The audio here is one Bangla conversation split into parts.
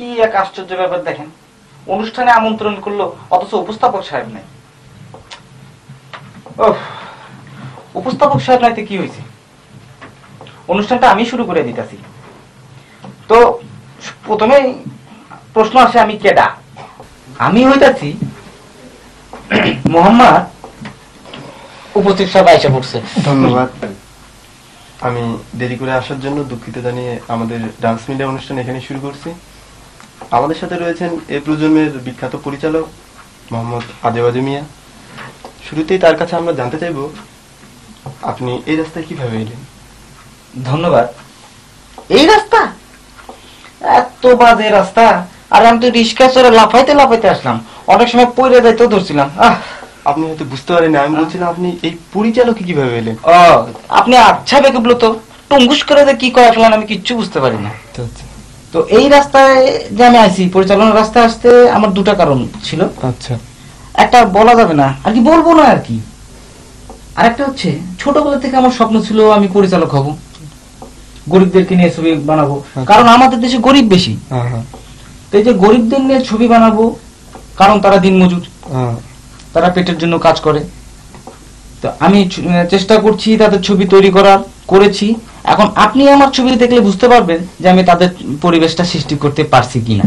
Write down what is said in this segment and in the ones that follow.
কি এক আশ্চর্য ব্যাপার দেখেন, অনুষ্ঠানে আমন্ত্রণ করলো অথচ উপস্থাপক সাহেব নাই। উপস্থাপক সাহেব নাইতে কি হয়েছে, অনুষ্ঠানটা আমি শুরু করে দিতেছি। তো প্রথমে প্রশ্ন আসে, আমি কেডা? আমি হইতাছি মোহাম্মদ। উপস্থিত সব আইসা পড়ছে। ধন্যবাদ। আমি দেরি করে আসার জন্য দুঃখিত জানিয়ে আমাদের ডান্স মিডিয়া অনুষ্ঠান এখানে শুরু করছি। আমাদের সাথে রয়েছেন এই প্রজন্মের বিখ্যাত পরিচালক মোহাম্মদ আজেবাজে মিয়া। শুরুতেই তার কাছে আমরা জানতে চাইব, আপনি এই রাস্তায় কিভাবে এলেন? ধন্যবাদ। এই রাস্তা এত বাজে রাস্তা, আর আমি তো রিস্কা চড়ে লাফাইতে লাফাইতে আসলাম, অনেক সময় পড়ে যাইতেও ধরছিলাম। আপনি হয়তো বুঝতে পারেন না, আমি বলছিলাম আপনি এই পরিচালকে কিভাবে এলেন? আপনি আচ্ছা বেকে বলো তো, টুঙ্গুস করে যে কি করে ফেলেন আমি কিচ্ছু বুঝতে পারি না। তো এই রাস্তায় যে আমি আইছি, পরিচালনার রাস্তায় আসতে আমার দুটা কারণ ছিল। আচ্ছা, একটা বলা যাবে না আর কি, বলবো না আর কি। আরেকটা হচ্ছে, ছোটবেলা থেকে আমার স্বপ্ন ছিল আমি পরিচালক হব, গরিবদেরকে নিয়ে ছবি বানাবো, কারণ আমাদের দেশে গরিব বেশি। তো এই যে গরিবদের নিয়ে ছবি বানাবো, কারণ তারা দিনমজুর, তারা পেটের জন্য কাজ করে। তো আমি চেষ্টা করছি তাদের ছবি তৈরি করেছি। এখন আপনি আমার ছবি দেখলে বুঝতে পারবেন যে আমি তাদের পরিবেশটা সৃষ্টি করতে পারছি কিনা।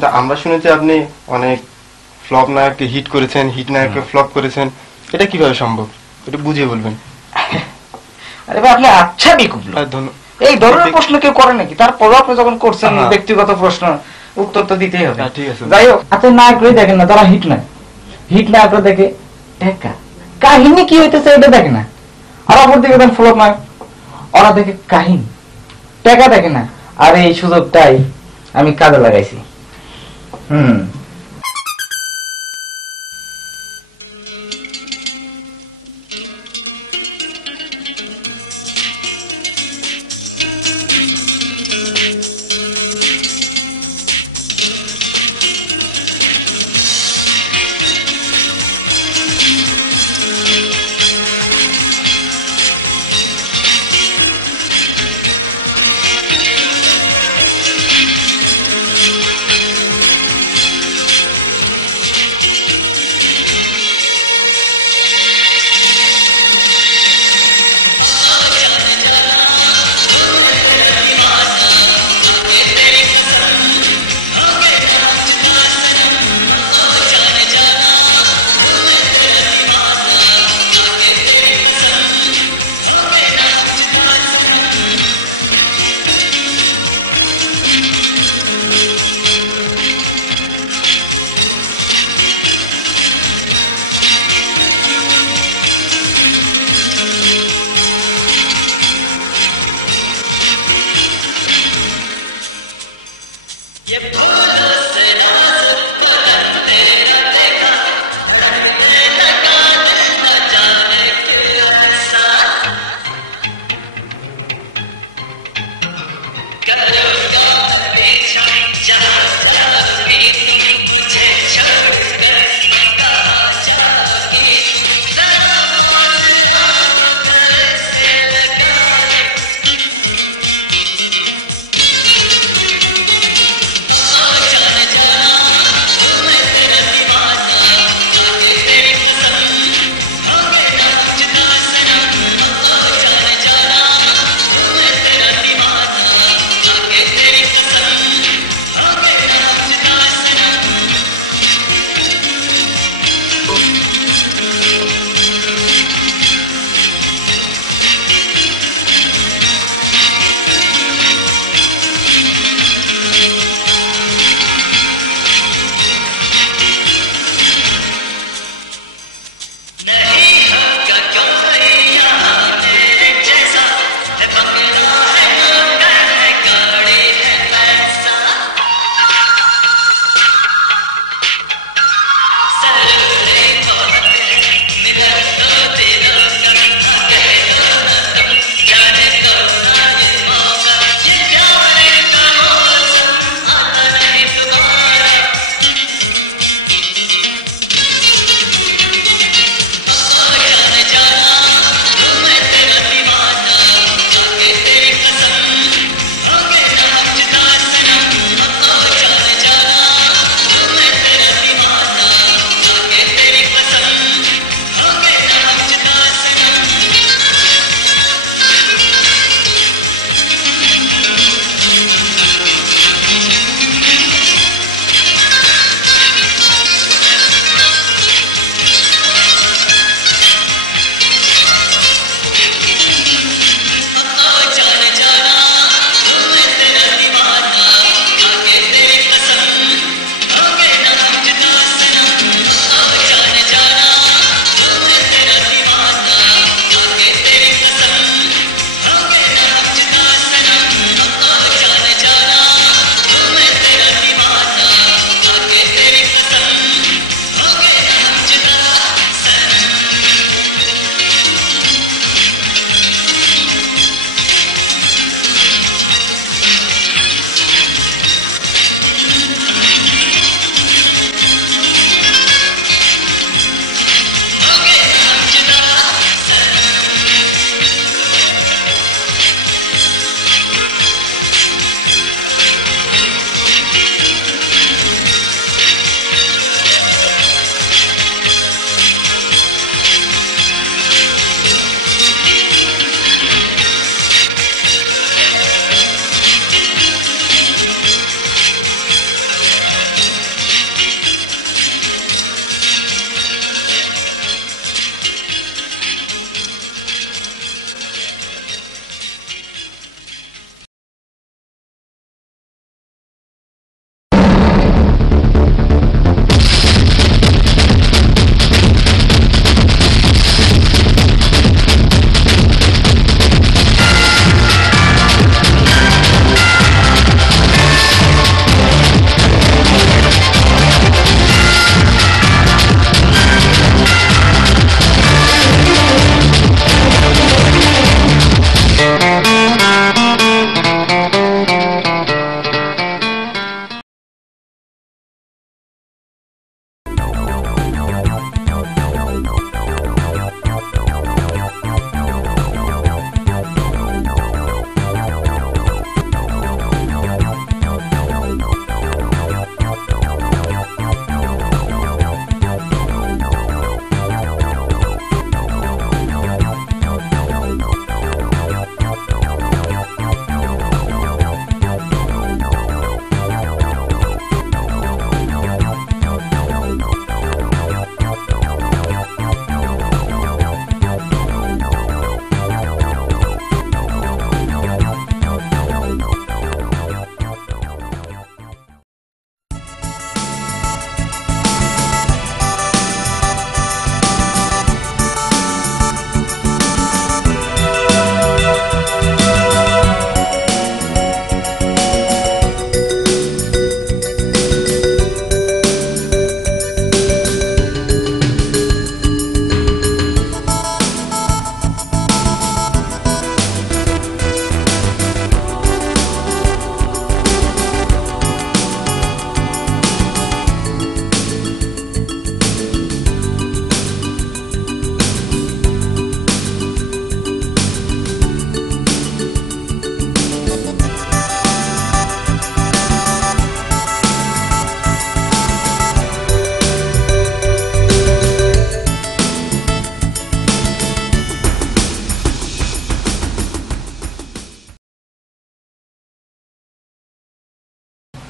কিন্তু আমরা শুনেছি আপনি অনেক ফ্লপ নায়ককে হিট করেছেন, হিট নায়ককে ফ্লপ করেছেন, এটা কিভাবে সম্ভব এটা বুঝিয়ে বলবেন। আরে ভাই আপনি আচ্ছা বিকুল, এই ধরনের প্রশ্ন কেউ করে নাকি? তারপরও আপনি যখন করছেন ব্যক্তিগত প্রশ্ন, উত্তর তো দিতেই হবে। ঠিক আছে, যাই হোক, আপনি নায়করাই দেখেন না, তারা হিট নায়ক, হিট নায়করা দেখে টাকা, কাহিনী কি হইতেছে এটা দেখে না। আর অপর দিকে দেন ফ্লপ নায়ক, ওরা দেখে কাহিনী, টাকা দেখে না। আর এই সুযোগটাই আমি কাজে লাগাইছি।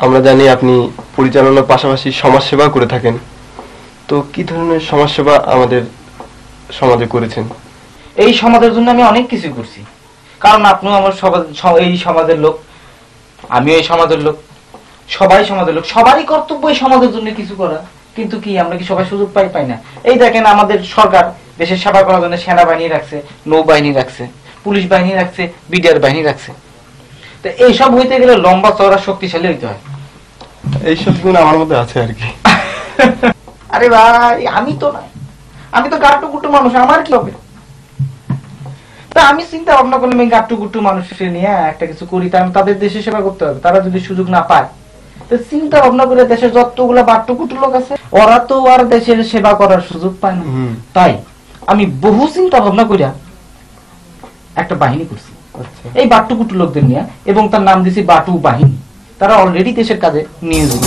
আমরা জানি আপনি পরিচালনার পাশাপাশি সমাজসেবা করে থাকেন, তো কি ধরনের সমাজসেবা আমাদের সমাজে করেছেন? এই সমাজের জন্য আমি অনেক কিছু করছি, কারণ আপনিও আমার এই সমাজের লোক, আমিও এই সমাজের লোক, সবাই সমাজের লোক, সবারই কর্তব্য এই সমাজের জন্য কিছু করা। কিন্তু কি আমরা কি সবাই সুযোগ পাই না? এই দেখেন আমাদের সরকার দেশের সেবা করার জন্য সেনাবাহিনী রাখছে, নৌবাহিনী রাখছে, পুলিশ বাহিনী রাখছে, বিডিআর বাহিনী রাখছে। তো এইসব হইতে গেলে লম্বা চওড়া শক্তিশালী হইতে হয়। এইসব গুণ আমার মধ্যে আছে আর কি। আরে ভাই আমি তো নাই, আমি তো গাট্টু গুট্টু মানুষ, আমার কি হবে? তা আমি চিন্তা ভাবনা করলাম এই গাট্টু গুট্টু মানুষের নিয়ে একটা কিছু করি, তাদের দেশে সেবা করতে হবে। তারা যদি সুযোগ না পায়, তো চিন্তা ভাবনা করে দেশের যতগুলা বাট্টু গুট্টু লোক আছে ওরা তো আর দেশের সেবা করার সুযোগ পায় না। তাই আমি বহু চিন্তা ভাবনা করিয়া একটা বাহিনী করছি এই বাট্টু গুট্টু লোকদের নিয়ে, এবং তার নাম দিয়েছি বাটু বাহিনী। তারা অলরেডি দেশের কাজে নিয়োজিত।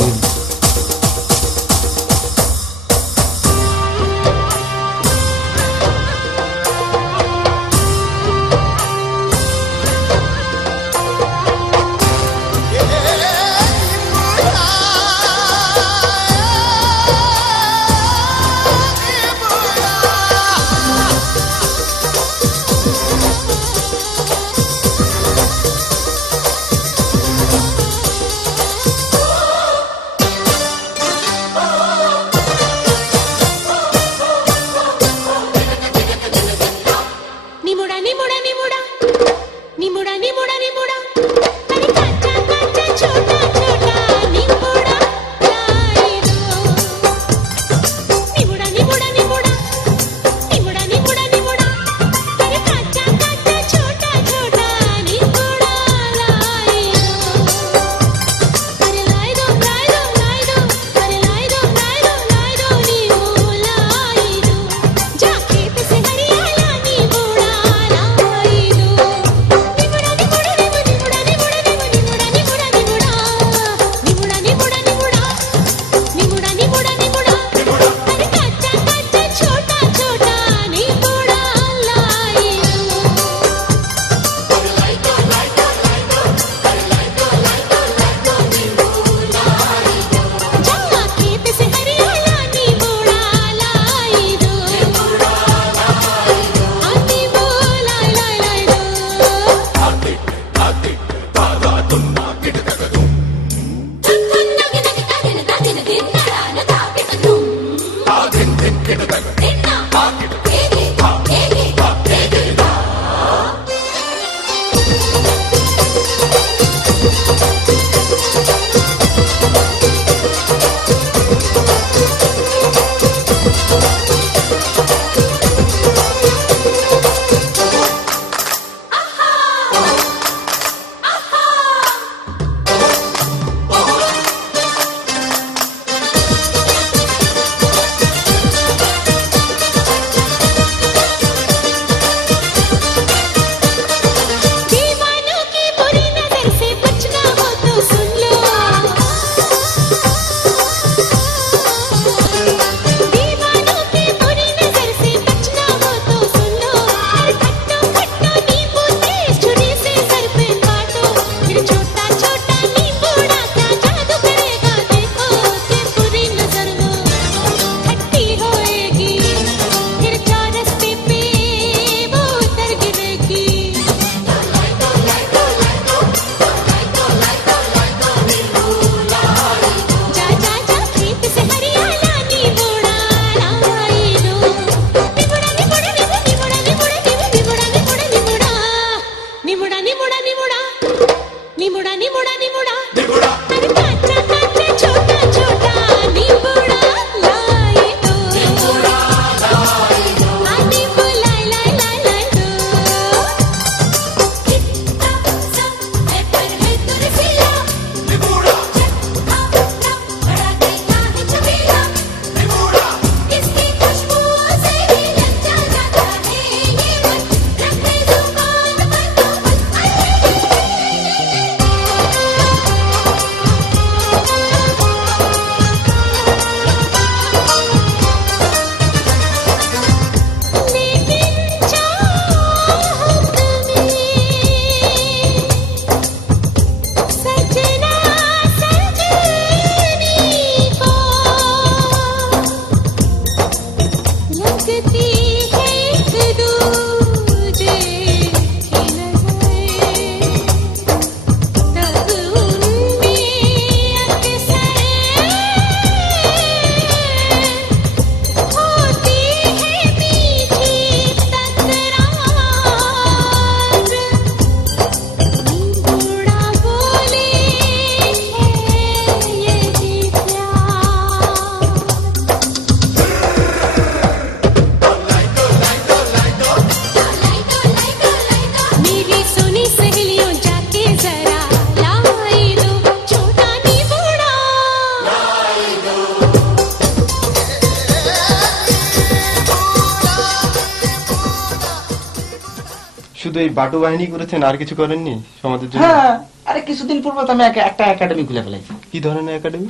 এই বাটু বাহিনী করেছেন, আর কিছু করেননি সমাজের জন্য? হ্যাঁ, আরে কিছুদিন পূর্বে তো আমি একটা একাডেমি খুলে ফেলাইছি। কি ধরনের একাডেমি?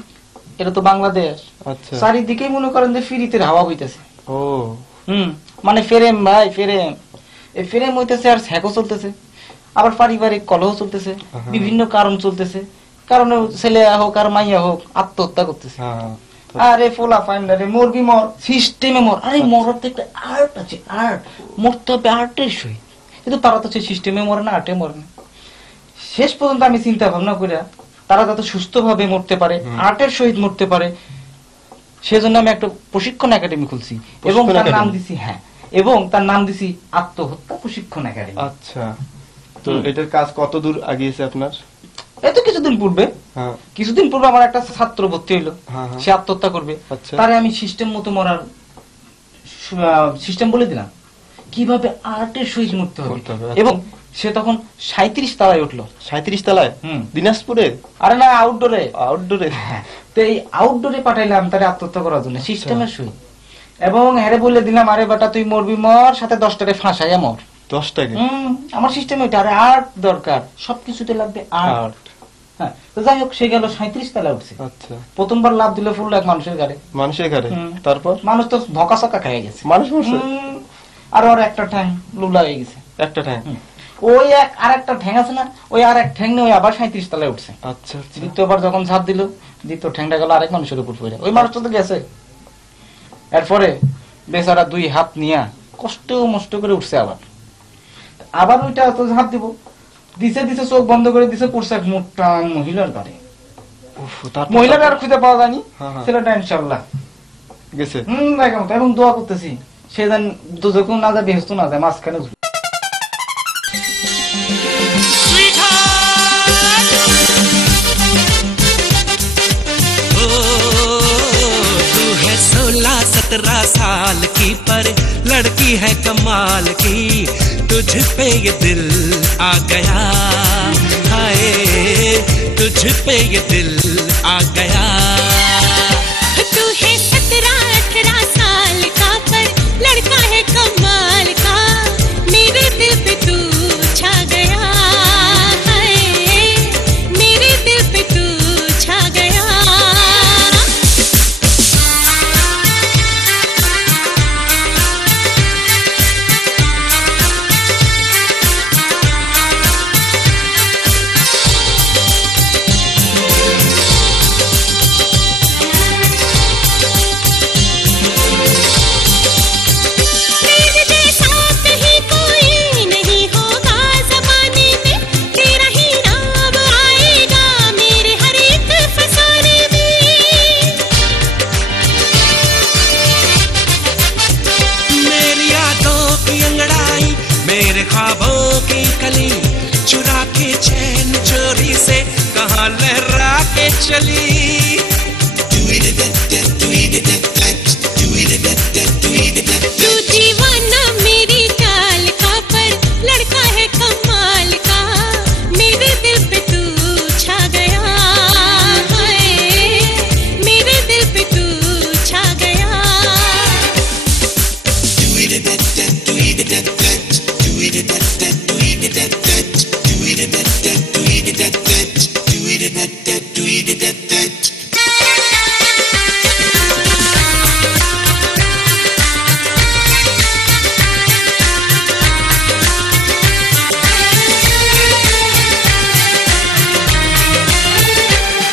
এটা তো বাংলাদেশ, আচ্ছা। চারিদিকেই মনে করেন যে ফ্রিতে হাওয়া হইতেছে। ও মানে ফেরেম ভাই, ফেরেম, এই ফেরেম হইতেছে, আর হ্যাকও চলতেছে, আবার পারিবারিক কলহ চলতেছে, বিভিন্ন কারণ চলতেছে, কারণে ছেলে হোক আর মাইয়া হোক আত্মহত্যা করতেছে। আরে ফোলা ফাইনারে মরবি মর, সিস্টেমে মর। আরে মরার তো একটা আর্ট আছে, আর্ট, মরতে হবে আর্টের সহিত। কিন্তু তারা তো সেই সিস্টেমে মরে না, আর্টে মরে না। শেষ পর্যন্ত আমি চিন্তা ভাবনা করে তারা যাতে সুস্থ ভাবে মরতে পারে, আর্টের সহিত মরতে পারে, সেজন্য আমি একটা প্রশিক্ষণ একাডেমি খুলছি এবং তার নাম দিছি, হ্যাঁ, এবং তার নাম দিছি আত্মহত্যা প্রশিক্ষণ একাডেমি। আচ্ছা, তো এটার কাজ কত দূর আগিয়েছে আপনার? এই তো কিছুদিন পূর্বে আমার একটা ছাত্র ভর্তি হইলো, সে আত্মহত্যা করবে, তারে আমি সিস্টেম মতো মরার সিস্টেম বলে দিলাম, কিভাবে আর্টের সহিত মরতে হবে। এবং সে তখন 37 তলায় উঠলো। 37 তলায়? দিনাজপুরে? আরে না, আউটডোরে। আউটডোরে? হ্যাঁ, তো এই আউটডোরে পাঠাইলাম তারে আত্মহত্যা করার জন্য সিস্টেমের সহিত, এবং হ্যারে বলে দিলাম, আরে বেটা তুই মরবি মর, সাথে 10 টাকায় ফাঁসাইয়া মর। 10 টাকা? আমার সিস্টেম ওইটা। আরে আর্ট দরকার, সবকিছুতে লাগবে আর্ট। হ্যাঁ, তো যাই হোক, সে গেল 37 তলায় উঠছে। আচ্ছা, প্রথমবার লাভ দিল ফুল এক মানুষের ঘাড়ে। তারপর মানুষ তো ধকা চকা খেয়ে গেছে, মানুষ মরছে। আর ওর একটা ঠ্যাং লুলা হয়ে গেছে। একটা ঠ্যাং? ওই আর একটা ঠ্যাং আছে না, ওই আর এক ঠ্যাং নিয়ে ওই আবার 37 তলায় উঠছে। আচ্ছা, দ্বিতীয়বার যখন ঝাঁপ দিল, দ্বিতীয় ঠ্যাংটা গেল আরেক মানুষের উপর পড়ে। ওই মানুষটা তো গেছে। এরপরে বেচারা 2 হাত নিয়ে কষ্ট মষ্ট করে উঠছে, আবার ওইটা তো ঝাঁপ দিব, দিছে চোখ বন্ধ করে দিছে, পড়ছে এক মোটা মহিলার গাড়ি। মহিলাটা আর খুঁজে পাওয়া যায়নি, ছেলেটা ইনশাআল্লাহ গেছে। এবং দোয়া করতেছি সে যেন দুজকেও না যায়, বেহেশত না যায়, মাঝখানে। तू है 16-17 साल की पर लड़की है कमाल की, तुझ पे ये दिल आ गया, हाय तुझ पे ये दिल आ गया। तू है 17-18 साल का पर लड़का है कमाल का, मेरे दिल पे तू छा गया, हाय मेरे दिल पे तू छा गया। मेरे ख्वाबों की कली चुरा के चैन चोरी से कहाँ लहरा के चली। तू दीवाना मेरी चाल का पर लड़का है कमाल का, मेरे दिल पे तू छा गया, हाय मेरे दिल पे तू छा गया।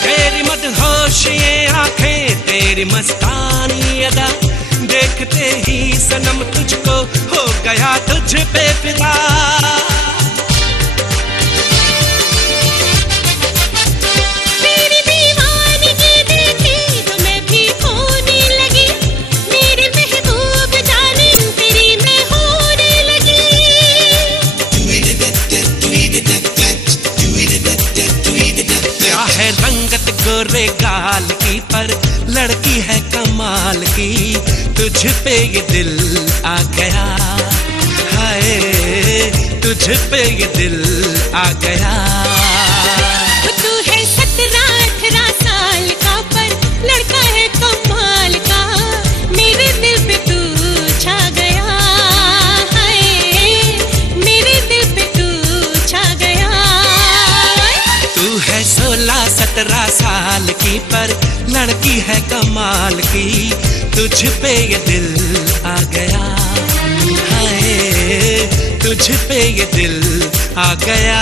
तेरी मदहोश ये आंखें, तेरी मस्तानी अदा, देखते ही सनम तुझको हो गया तुझ पे फिदा। तेरी दीवानगी देखी तो मैं भी होने लगी, मेरे महबूब जाने तेरी मैं होने लगी। क्या है रंगत गोरे गाल की पर लड़की है कमाल की, तुझ पे ये दिल आ गया, हाय तुझ पे ये दिल आ गया। तू है 17-18 साल का पर लड़का है कमाल का, मेरे दिल पे तू छा गया, हाय मेरे दिल पे 16-17 साल की पर लड़की है कमाल की, तुझ पे ये दिल आ गया, हाय तुझ पे ये दिल आ गया।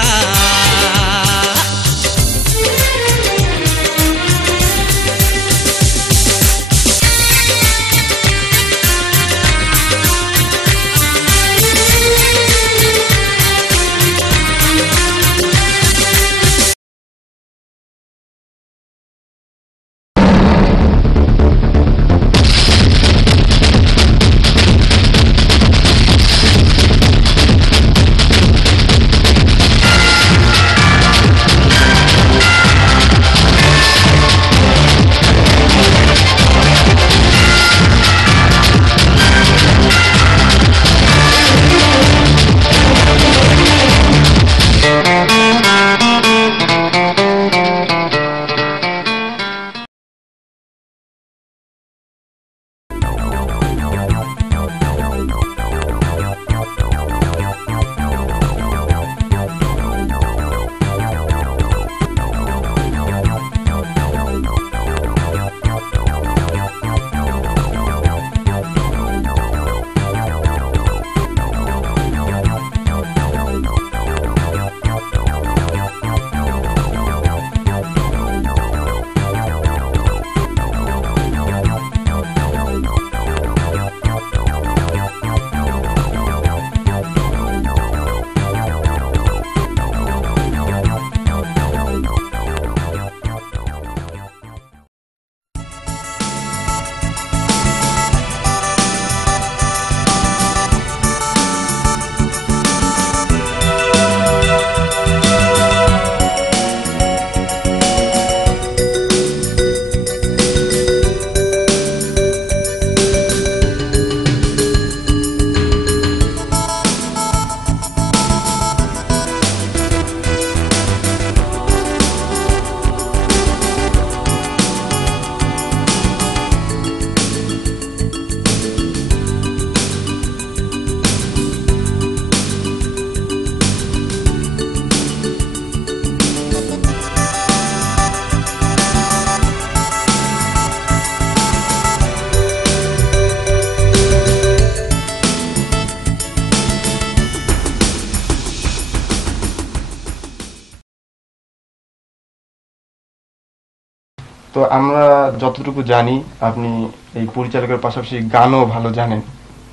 তো আমরা যতটুকু জানি আপনি এই পরিচালকের পাশাপাশি গানও ভালো জানেন,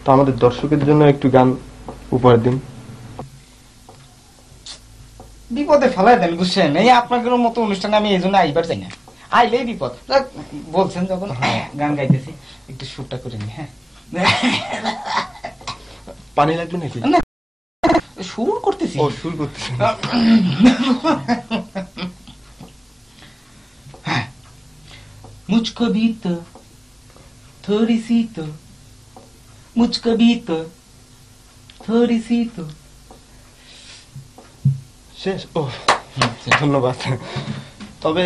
তো আমাদের দর্শকের জন্য একটু গান উপহার দিন। বিপদে ফেলাই দেন বুঝছেন, এই আপনাদের মতো অনুষ্ঠানে আমি এই জন্য আইবার চাই না, আইলেই বিপদ। বলছেন যখন গান গাইতেছি একটু সুরটা করে নি। হ্যাঁ পানি লাগবে নাকি? সুর করতেছি। ও সুর করতেছি। मुझको भी तो थोड़ी सी तो, मुझको भी तो थोड़ी सी तो। শেষ? ও ধন্যবাদ। তবে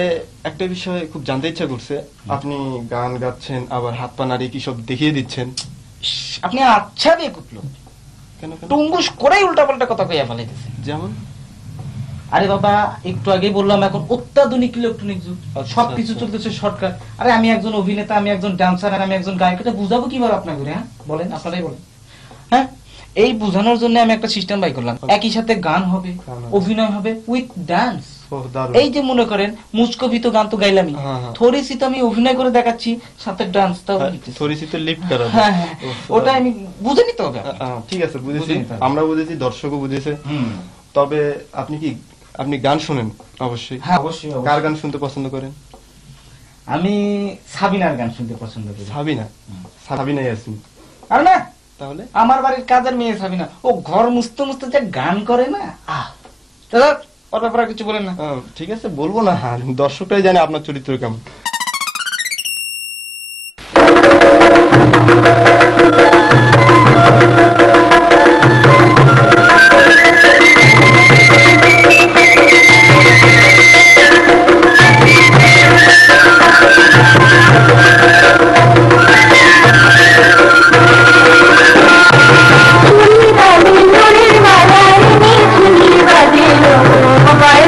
একটা বিষয় খুব জানতে ইচ্ছা করছে, আপনি গান গাচ্ছেন আবার হাত পা নাড়িয়ে কি সব দেখিয়ে দিচ্ছেন? আপনি আচ্ছা দিয়ে কুটলো কেন কেন? টুঙ্গুস করেই উল্টাপাল্টা কথা কইয়া ফেলাইতেছেন। যেমন? আরে বাবা একটু আগেই বললাম এখন অত্যাধুনিক ইলেকট্রনিক যুগ, সবকিছু চলতেছে শর্টকাট। আরে আমি একজন অভিনেতা, আমি একজন ডান্সার, আর আমি একজন গায়ক, এটা বুঝাবো কিভাবে আপনাকে? হ্যাঁ বলেন, আপনারাই বলেন। হ্যাঁ এই বুঝানোর জন্য আমি একটা সিস্টেম বাই করলাম, একই সাথে গান হবে, অভিনয় হবে উইথ ডান্স। এই যে মনে করেন মুচকো ভি তো গান তো গাইলামই, থোড়ি সি তো আমি অভিনয় করে দেখাচ্ছি, সাথে ডান্সটাও থোড়ি সি তো লিফট করা। হ্যাঁ হ্যাঁ ওটা আমি বুঝে নিতে হবে। ঠিক আছে বুঝেছি, আমরা বুঝেছি, দর্শকও বুঝেছে। তবে আপনি গান শুনেন? অবশ্যই। হ্যাঁ অবশ্যই। কার গান শুনতে পছন্দ করেন? আমি সাবিনার গান শুনতে পছন্দ করি। সাবিনা? সাবিনা ইয়াসমিন? আর না, তাহলে আমার বাড়ির কাজের মেয়ে সাবিনা, ও ঘর মুছতে মুছতে যে গান করে না, দাদা ওর ব্যাপারে কিছু বলেন না। ঠিক আছে বলবো না, দর্শকরাই জানে আপনার চরিত্র কেমন। Bye.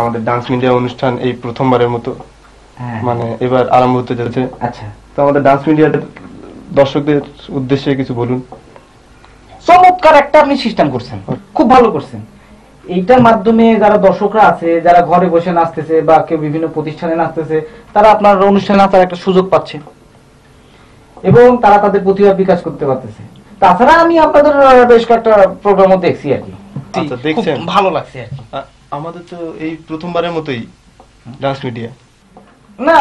আমাদের ডান্স মিডিয়া অনুষ্ঠান এই প্রথমবারের মতো হ্যাঁ। মানে এবার আরম্ভ হতে যাচ্ছে। আচ্ছা, তো আমাদের ডান্স মিডিয়ার দর্শকদের উদ্দেশ্যে কিছু বলুন। চমৎকার একটা আপনি সিস্টেম করছেন, খুব ভালো করছেন। এইটার মাধ্যমে যারা দর্শকরা আছে, যারা ঘরে বসে নাচতেছে বা কেউ বিভিন্ন প্রতিষ্ঠানে নাচতেছে, তারা আপনার অনুষ্ঠানে নাচার একটা সুযোগ পাচ্ছে এবং তারা তাদের প্রতিভা বিকাশ করতে পারতেছে। তাছাড়া আমি আপনাদের বেশ কয়েকটা প্রোগ্রামও দেখছি আর কি, আচ্ছা, দেখছেন? খুব ভালো লাগছে আর কি। আমাদের তো এই প্রথমবারের মতোই ডান্স মিডিয়া। না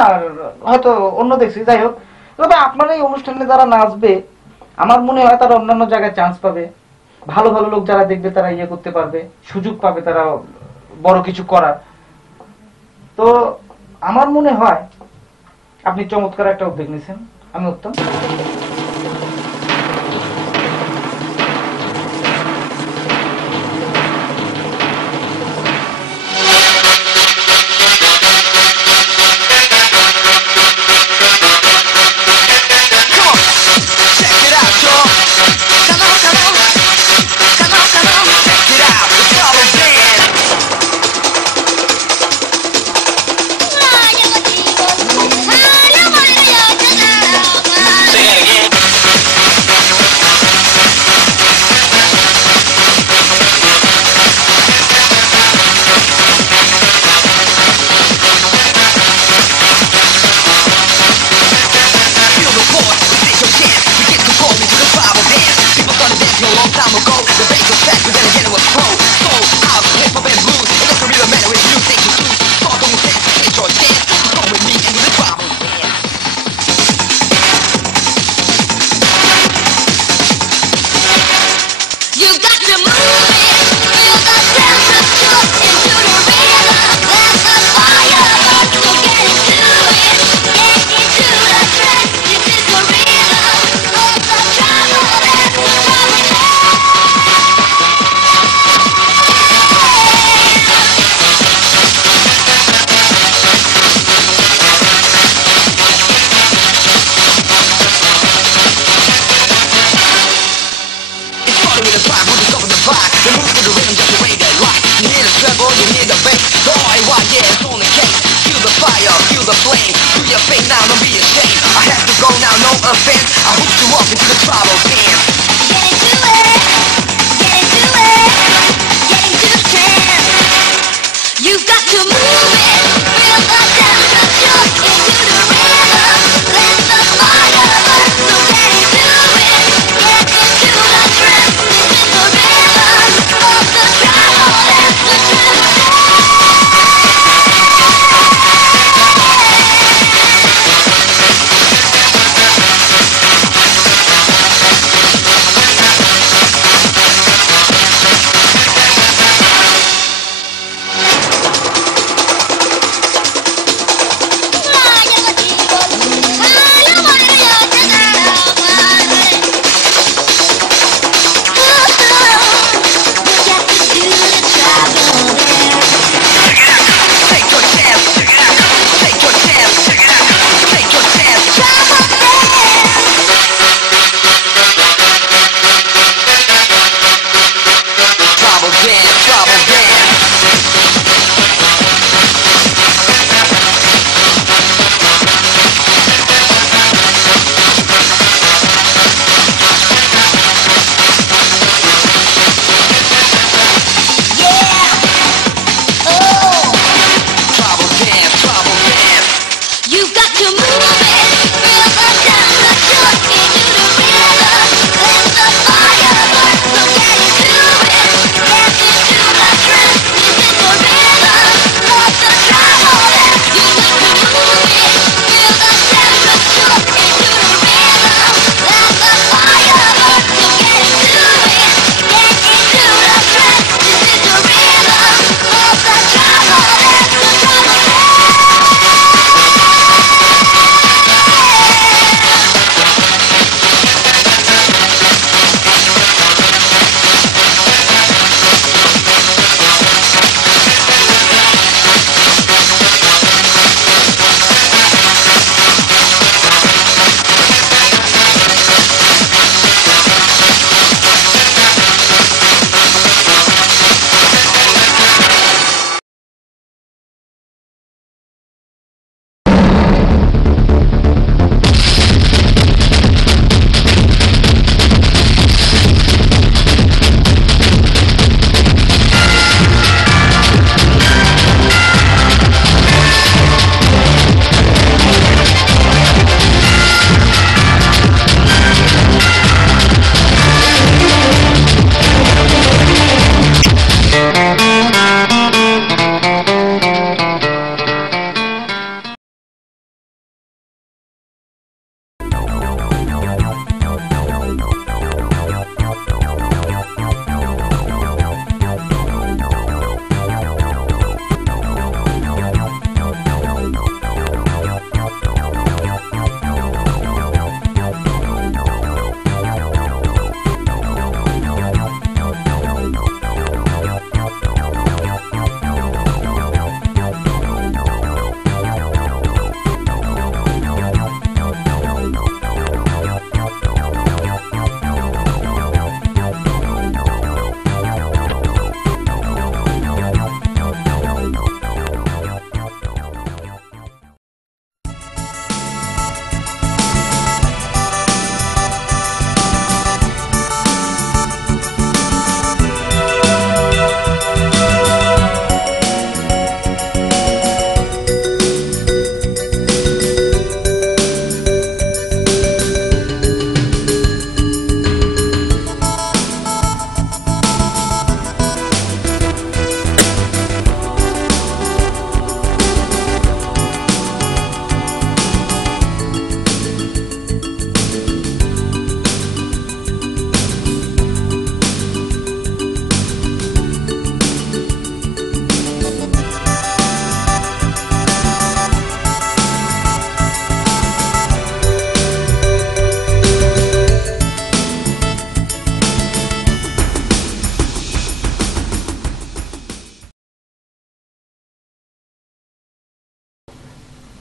হয়তো অন্য দেখছি, যাই হোক, তবে আপনার এই অনুষ্ঠানে যারা নাচবে আমার মনে হয় তারা অন্যান্য জায়গায় চান্স পাবে, ভালো ভালো লোক যারা দেখবে তারা ইয়ে করতে পারবে, সুযোগ পাবে তারা বড় কিছু করার। তো আমার মনে হয় আপনি চমৎকার একটা উদ্যোগ নিয়েছেন, আমি উত্তম।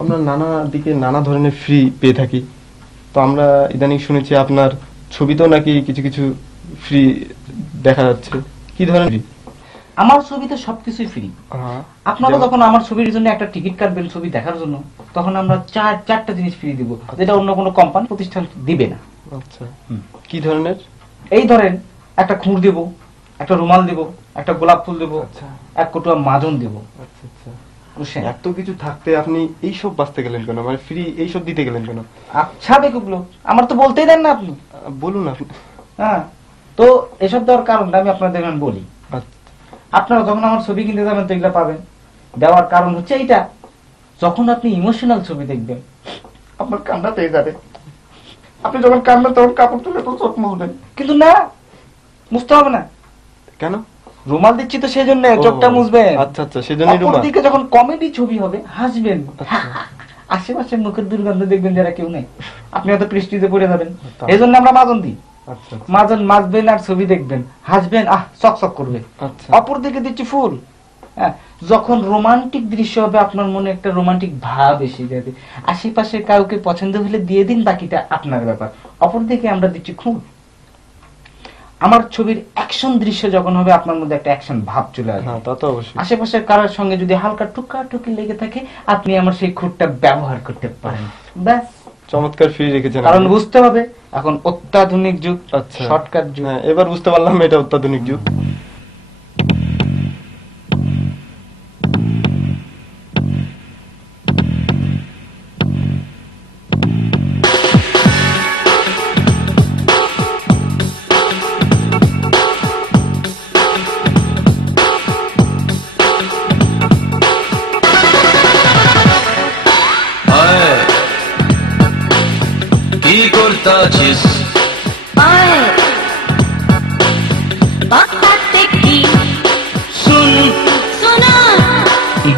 আমরা নানা দিকে নানা ধরনের ফ্রি পেয়ে থাকি। তো আমরা ইদানিং শুনেছি আপনার ছবিতেও নাকি কিছু কিছু ফ্রি দেখা যাচ্ছে। কি ধরনের ফ্রি? আমার ছবিতে সবকিছুই ফ্রি। আপনারা যখন আমার ছবির জন্য একটা টিকিট কাটবেন ছবি দেখার জন্য, তখন আমরা চারটা জিনিস ফ্রি দিব, যেটা অন্য কোনো কোম্পানি প্রতিষ্ঠান দিবে না। আচ্ছা, কি ধরনের? এই ধরেন, একটা খুঁড় দেব, একটা রুমাল দেব, একটা গোলাপ ফুল দেব, এক কটুয়া মাজন দেব। আচ্ছা আচ্ছা, এত কিছু থাকতে আপনি এইসব বাঁচতে গেলেন কেন, মানে ফ্রি এইসব দিতে গেলেন কেন? আচ্ছা বেকুবলো, আমার তো বলতেই দেন না আপনি। বলুন আপনি। হ্যাঁ, তো এসব দেওয়ার কারণটা আমি আপনাদের বলি। আপনারা যখন আমার ছবি কিনতে যাবেন তো এগুলো পাবেন। দেওয়ার কারণ হচ্ছে এইটা, যখন আপনি ইমোশনাল ছবি দেখবেন আপনার কান্না পেয়ে যাবে। আপনি যখন কান্না তখন কাপড় তুলে তো চোখ মুছবেন, কিন্তু না, মুছতে হবে না। কেন? রুমাল দিচ্ছি তো সেই জন্য, চোখটা মুছবেন। আচ্ছা আচ্ছা, সেজন্যই রুমাল। অপরদিকে যখন কমেডি ছবি হবে হাসবেন, আশেপাশে মুখের দুর্গন্ধ দেখবেন যারা কেউ নেই, আপনি হয়তো পৃষ্টিতে পড়ে যাবেন। এই জন্য আমরা মাজন দিই। মাজন মাজবেন আর ছবি দেখবেন, হাসবেন, চকচক করবে। অপরদিকে দিচ্ছি ফুল। হ্যাঁ, যখন রোমান্টিক দৃশ্য হবে আপনার মনে একটা রোমান্টিক ভাব এসে যাবে, আশেপাশে কাউকে পছন্দ হলে দিয়ে দিন, বাকিটা আপনার ব্যাপার। অপরদিকে আমরা দিচ্ছি ফুল। আমার ছবির অ্যাকশন দৃশ্য যখন হবে আপনার মধ্যে একটা অ্যাকশন ভাব চলে আসবে। তা তো অবশ্যই। আশেপাশের কারোর সঙ্গে যদি হালকা টুকাটুকি লেগে থাকে, আপনি আমার সেই খুঁটটা ব্যবহার করতে পারেন। ব্যাস, চমৎকার ফ্রি রেখেছেন। কারণ বুঝতে হবে এখন অত্যাধুনিক যুগ, শর্টকাট যুগ। এবার বুঝতে পারলাম এটা অত্যাধুনিক যুগ।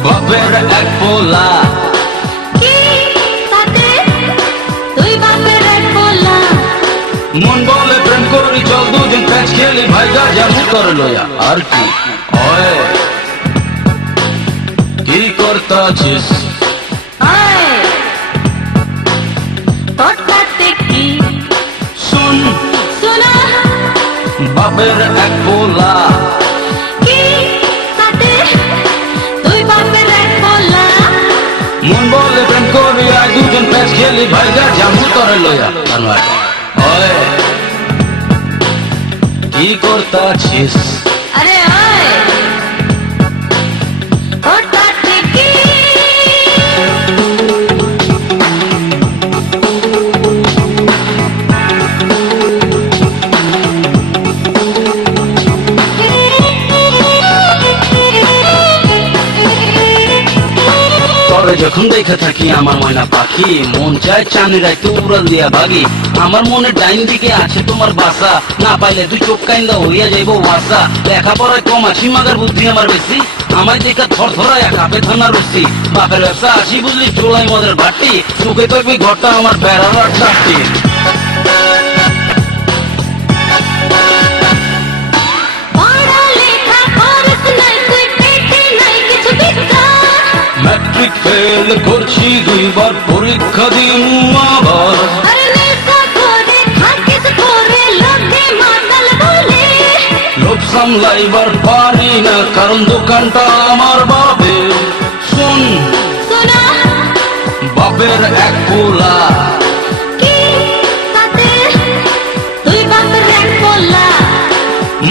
বাপের এক পোলা, মন বলে প্রেম করি, চল দুদিন প্যাচ খেলি, ভাই গাজা মুতর লয়া। আর কি কি করতাছিস? শুন বাপের এক পোলা, মন বলে প্রেম করি, আর দুজন প্যাচ খেলি, ভাই গাজা মুতর লয়া। কি করতাছিস? আরে যখন দেখে থাকি আমার ময়না পাখি, মন চায় চাঁদের রাইতে উড়াল দিয়া ভাগি। আমার মনে ডাইন দিকে আছে তোমার বাসা, না পাইলে দুই চোখ কাইন্দা হইয়া যাইব ওয়াসা। লেখাপড়ায় কম আছি মাগার বুদ্ধি আমার বেশি, আমার দেখা থর থরায় কাপে থানার রসি। বাপের ব্যবসা আসি বুঝলি চোলাই মদের ভাটি, চোখে থাকবি ঘরটা আমার বেড়ার চারটি। ম্যাট্রিক ফেল করছি দুইবার, পরীক্ষা দিন আবার। লোভ সামলাইবার পারি না, কারণ দোকানটা আমার বাপের। শুন বাপের এক পোলা,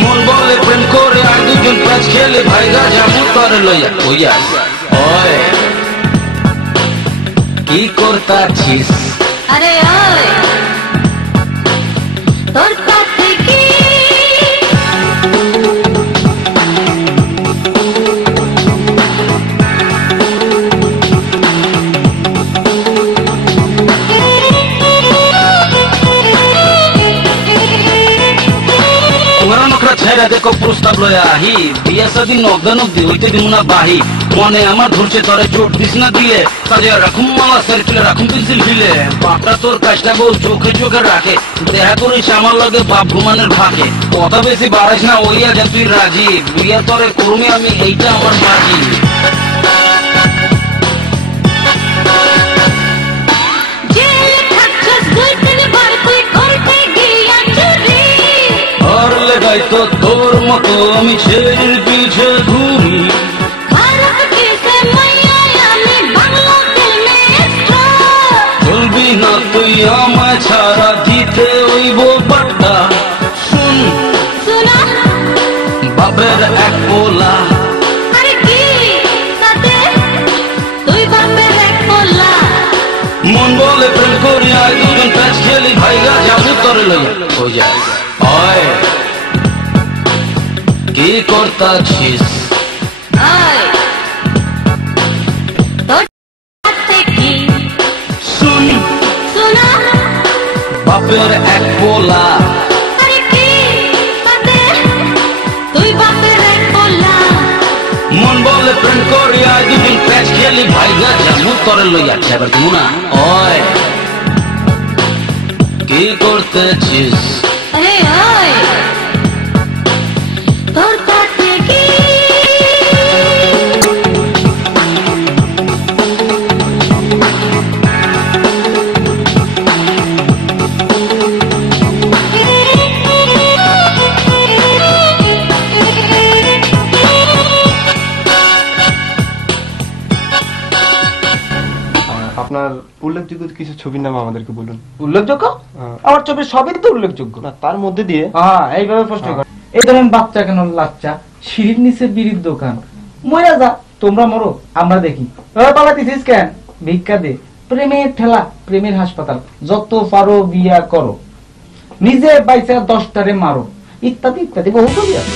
মন বলে প্রেম করে, আর দুজন প্যাচ খেলে, ভাই গাজা মুতর লইয়া। ওইয়া কি করতাছিস? আরে তোর কাছে কি ছেড়ে দেখো প্রস্তাব লয়া আহি, বিয়ে সাদি নগদা নগদি হইতে দিব না বাহি। মনে আমার ধরছে তরে চোট দিস না দিলে, কাজে রাখুম মালা সার্কেলে রাখুম পেন্সিল ফিলে। বাপটা তোর কাজটা বউ চোখে চোখে রাখে, দেখা করিস আমার লগে বাপ ঘুমানের ফাঁকে। কথা বেশি বাড়াইস না ওইয়া যে তুই রাজি, বিয়ে তরে করুমি আমি, এইটা আমার বাজি। লাগাইতো তোর মতো আমি ছেলের পিছে ঘুরি বলবি না তুই আমায় ছাড়া দিতে হইব বাট্টা শুন বাপের এক পোলা মন বলে প্রেম করি আর দুজন প্যাচ খেলি ভাইগা যাবো তরে লইয়া হয়ে যায় হয় কি করতাছিস শুন বাপের এক পোলা মন বলে প্রেম করি আর দুজন প্যাচ খেলি ভাইগা যাবো তরে লইয়া এবার তুমি না হয় কি করতেছিস আপনার উল্লেখযোগ্য কিছু ছবির নাম আমাদেরকে বলুন। উল্লেখযোগ্য? আমার ছবি সবই তো উল্লেখযোগ্য। না, তার মধ্যে দিয়ে এইভাবে প্রশ্ন কর। এই ধরেন বাচ্চা কেন লাচ্চা, সিঁড়ির নিচে বিড়ির দোকান, মরে যা তোমরা মরো আমরা দেখি, পালাতিস কেন, ভিক্ষা দে, প্রেমের ঠেলা, প্রেমের হাসপাতাল, যত পারো বিয়া করো, নিজে বাইসা 10টারে মারো, ইত্যাদি ইত্যাদি বহু ছবি আছে।